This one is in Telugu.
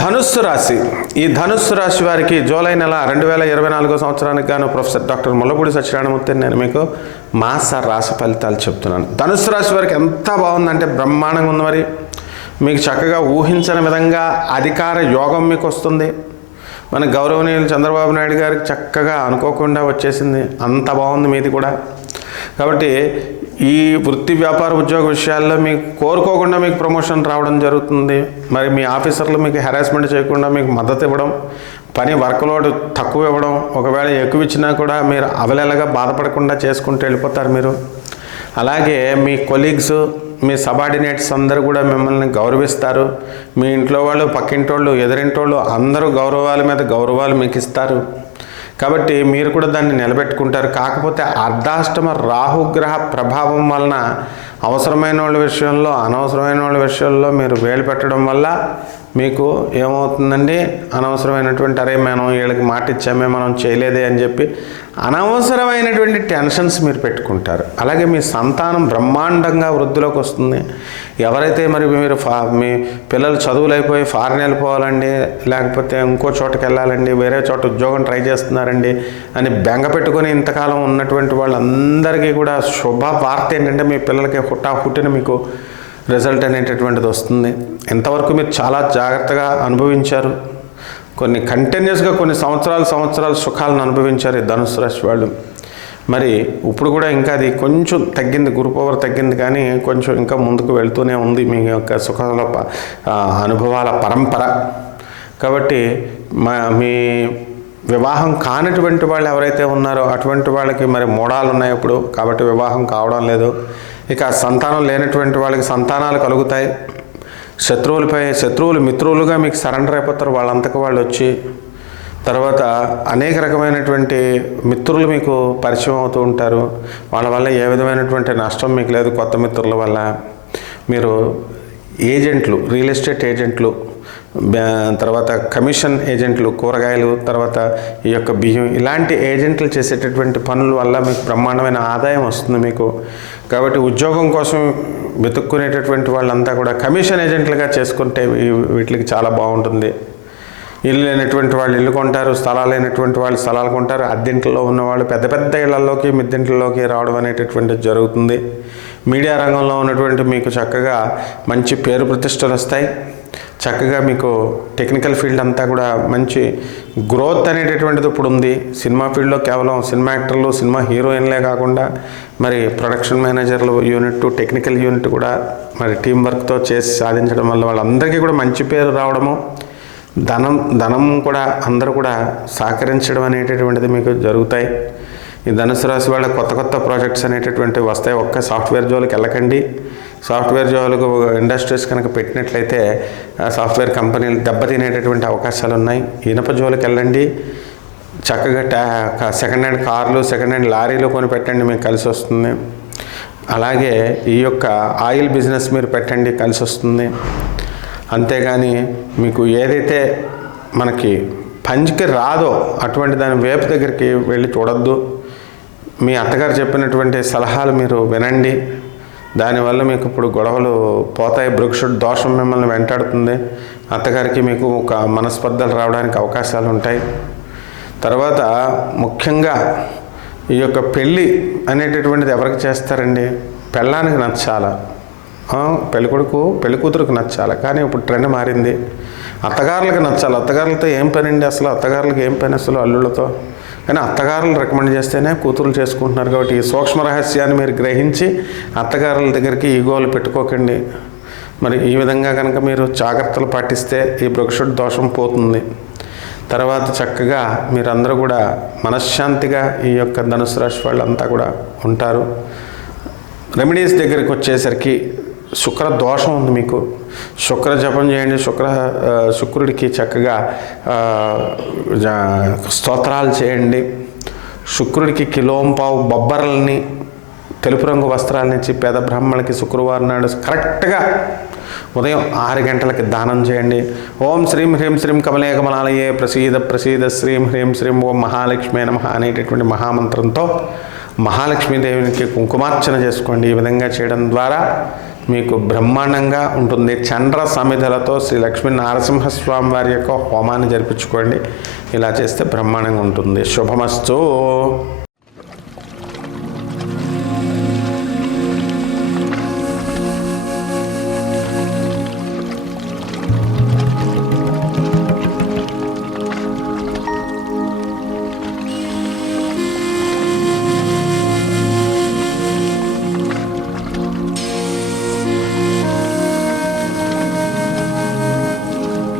ధనుస్సు రాశి. ఈ ధనుస్సు రాశి వారికి జూలై నెల 2024 సంవత్సరానికి గాను ప్రొఫెసర్ డాక్టర్ ముల్లపూడి సత్యనారాయణమూర్తిని నేను మీకు మాస రాశి ఫలితాలు చెప్తున్నాను. ధనుస్సు రాశి వారికి ఎంత బాగుందంటే బ్రహ్మాండంగా ఉంది. మరి మీకు చక్కగా ఊహించని విధంగా అధికార యోగం మీకు వస్తుంది. మన గౌరవనీయులు చంద్రబాబు నాయుడు గారికి చక్కగా అనుకోకుండా వచ్చేసింది. అంత బాగుంది మీది కూడా. కాబట్టి ఈ వృత్తి వ్యాపార ఉద్యోగ విషయాల్లో మీకు కోరుకోకుండా మీకు ప్రమోషన్ రావడం జరుగుతుంది. మరి మీ ఆఫీసర్లు మీకు హెరాస్మెంట్ చేయకుండా మీకు మద్దతు ఇవ్వడం, పని వర్క్లోడ్ తక్కువ ఇవ్వడం, ఒకవేళ ఎక్కువ ఇచ్చినా కూడా మీరు అవలేలగా బాధపడకుండా చేసుకుంటూ వెళ్ళిపోతారు మీరు. అలాగే మీ కొలీగ్స్, మీ సబార్డినేట్స్ అందరూ కూడా మిమ్మల్ని గౌరవిస్తారు. మీ ఇంట్లో వాళ్ళు, పక్కింటోళ్ళు, ఎదురింటోళ్ళు అందరూ గౌరవాల మీద గౌరవాలు మీకు ఇస్తారు. కాబట్టి మీరు కూడా దాన్ని నిలబెట్టుకుంటారు. కాకపోతే అర్ధాష్టమ రాహుగ్రహ ప్రభావం వలన అవసరమైన వాళ్ళ విషయంలో, అనవసరమైన వాళ్ళ విషయంలో మీరు వేలు పెట్టడం వల్ల మీకు ఏమవుతుందండి, అనవసరమైనటువంటి అరే మనం వీళ్ళకి మాట ఇచ్చామే మనం చేయలేదే అని చెప్పి అనవసరమైనటువంటి టెన్షన్స్ మీరు పెట్టుకుంటారు. అలాగే మీ సంతానం బ్రహ్మాండంగా వృద్ధిలోకి వస్తుంది. ఎవరైతే మరి మీరు మీ పిల్లలు చదువులు అయిపోయి ఫారెన్ వెళ్ళిపోవాలండి, లేకపోతే ఇంకో చోటకి వెళ్ళాలండి, వేరే చోట ఉద్యోగం ట్రై చేస్తున్నారండి అని బెంగ పెట్టుకొని ఇంతకాలం ఉన్నటువంటి వాళ్ళందరికీ కూడా శుభ వార్త ఏంటంటే మీ పిల్లలకి హుట్టాహుట్టిన మీకు రిజల్ట్ అనేటటువంటిది వస్తుంది. ఇంతవరకు మీరు చాలా జాగ్రత్తగా అనుభవించారు. కొన్ని కంటిన్యూస్గా కొన్ని సంవత్సరాలు సుఖాలను అనుభవించారు ఈ ధనుసు రాశి వాళ్ళు. మరి ఇప్పుడు కూడా ఇంకా అది కొంచెం తగ్గింది, గురు పవర్ తగ్గింది, కానీ కొంచెం ఇంకా ముందుకు వెళ్తూనే ఉంది మీ యొక్క సుఖాల అనుభవాల పరంపర. కాబట్టి మీ వివాహం కానిటువంటి వాళ్ళు ఎవరైతే ఉన్నారో అటువంటి వాళ్ళకి మరి మోడాలు ఉన్నాయి ఇప్పుడు, కాబట్టి వివాహం కావడం లేదు. ఇక సంతానం లేనటువంటి వాళ్ళకి సంతానాలు కలుగుతాయి. శత్రువులు మిత్రులుగా మీకు సరెండర్ అయిపోతారు వాళ్ళంతకు వాళ్ళు వచ్చి. తర్వాత అనేక రకమైనటువంటి మిత్రులు మీకు పరిచయం అవుతూ ఉంటారు. వాళ్ళ వల్ల ఏ విధమైనటువంటి నష్టం మీకు లేదు. కొత్త మిత్రుల వల్ల మీరు ఏజెంట్లు, రియల్ ఎస్టేట్ ఏజెంట్లు, తర్వాత కమిషన్ ఏజెంట్లు, కూరగాయలు, తర్వాత ఈ యొక్క బియ్యం, ఇలాంటి ఏజెంట్లు చేసేటటువంటి పనుల వల్ల మీకు బ్రహ్మాండమైన ఆదాయం వస్తుంది మీకు. కాబట్టి ఉద్యోగం కోసం వెతుక్కునేటటువంటి వాళ్ళంతా కూడా కమిషన్ ఏజెంట్లుగా చేసుకుంటే వీటికి చాలా బాగుంటుంది. ఇల్లు లేనటువంటి వాళ్ళు ఇల్లు కొంటారు, స్థలాలు లేనటువంటి వాళ్ళు స్థలాలు కొంటారు, అద్దెంట్లో ఉన్నవాళ్ళు పెద్ద పెద్ద ఇళ్లలోకి, మిద్దెంట్లలోకి రావడం అనేటటువంటిది జరుగుతుంది. మీడియా రంగంలో ఉన్నటువంటి మీకు చక్కగా మంచి పేరు ప్రతిష్టలు వస్తాయి. చక్కగా మీకు టెక్నికల్ ఫీల్డ్ అంతా కూడా మంచి గ్రోత్ అనేటటువంటిది ఇప్పుడు ఉంది. సినిమా ఫీల్డ్లో కేవలం సినిమా యాక్టర్లు, సినిమా హీరోయిన్లే కాకుండా మరి ప్రొడక్షన్ మేనేజర్లు యూనిట్, టెక్నికల్ యూనిట్ కూడా మరి టీం వర్క్తో చేసి సాధించడం వల్ల వాళ్ళందరికీ కూడా మంచి పేరు రావడము, ధనం కూడా అందరూ కూడా సహకరించడం అనేటటువంటిది మీకు జరుగుతాయి. ఈ ధనుసు రాశి వాళ్ళ కొత్త ప్రాజెక్ట్స్ అనేటటువంటివి వస్తాయి. ఒక్క సాఫ్ట్వేర్ జోలికి వెళ్ళకండి. సాఫ్ట్వేర్ జోలికి ఇండస్ట్రీస్ కనుక పెట్టినట్లయితే సాఫ్ట్వేర్ కంపెనీలు దెబ్బతినేటటువంటి అవకాశాలు ఉన్నాయి. ఇనప జోలికి వెళ్ళండి. చక్కగా సెకండ్ హ్యాండ్ కార్లు, సెకండ్ హ్యాండ్ లారీలు కొని పెట్టండి, మీకు కలిసి వస్తుంది. అలాగే ఈ యొక్క ఆయిల్ బిజినెస్ మీరు పెట్టండి, కలిసి వస్తుంది. అంతేగాని మీకు ఏదైతే మనకి పంచికి రాదో అటువంటి దాని వేపు దగ్గరికి వెళ్ళి చూడొద్దు. మీ అత్తగారు చెప్పినటువంటి సలహాలు మీరు వినండి. దానివల్ల మీకు ఇప్పుడు గొడవలు పోతాయి. భృక్షుడు దోషం మిమ్మల్ని వెంటాడుతుంది. అత్తగారికి మీకు ఒక మనస్పర్ధలు రావడానికి అవకాశాలు ఉంటాయి. తర్వాత ముఖ్యంగా ఈ యొక్క పెళ్ళి అనేటటువంటిది ఎవరికి చేస్తారండి? పెళ్ళానికి నచ్చాలా, పెళ్ళికొడుకు పెళ్ళికూతురుకు నచ్చాలి. కానీ ఇప్పుడు ట్రెండ్ మారింది, అత్తగారులకు నచ్చాలి. అత్తగారులతో ఏం పని అండి అసలు? అత్తగారులకు ఏం పని అసలు అల్లుళ్ళతో? కానీ అత్తగారులు రికమెండ్ చేస్తేనే కూతురులు చేసుకుంటున్నారు. కాబట్టి ఈ సూక్ష్మ రహస్యాన్ని మీరు గ్రహించి అత్తగారుల దగ్గరికి ఈగోలు పెట్టుకోకండి. మరి ఈ విధంగా కనుక మీరు జాగ్రత్తలు పాటిస్తే ఈ భృక్షుడి దోషం పోతుంది. తర్వాత చక్కగా మీరందరూ కూడా మనశ్శాంతిగా ఈ యొక్క ధనుసు రాశి వాళ్ళంతా కూడా ఉంటారు. రెమెడీస్ దగ్గరికి వచ్చేసరికి శుక్ర దోషం ఉంది మీకు. శుక్ర జపం చేయండి. శుక్రుడికి చక్కగా స్తోత్రాలు చేయండి. శుక్రుడికి కిలోంపావు బొబ్బర్లని, తెలుపు రంగు వస్త్రాలనిచ్చి పేద బ్రాహ్మణులకి శుక్రవారం నాడు కరెక్ట్గా ఉదయం 6 గంటలకి దానం చేయండి. ఓం శ్రీం హ్రీం శ్రీం కమలే కమలాలయే ప్రసీద శ్రీం హ్రీం శ్రీం ఓం మహాలక్ష్మి నమః అనేటటువంటి మహామంత్రంతో మహాలక్ష్మీదేవికి కుంకుమార్చన చేసుకోండి. ఈ విధంగా చేయడం ద్వారా మీకు బ్రహ్మాండంగా ఉంటుంది. చండ్ర సమిధలతో శ్రీ లక్ష్మీ నరసింహస్వామి వారి యొక్క హోమాన్ని జరిపించుకోండి. ఇలా చేస్తే బ్రహ్మాండంగా ఉంటుంది. శుభమస్తు.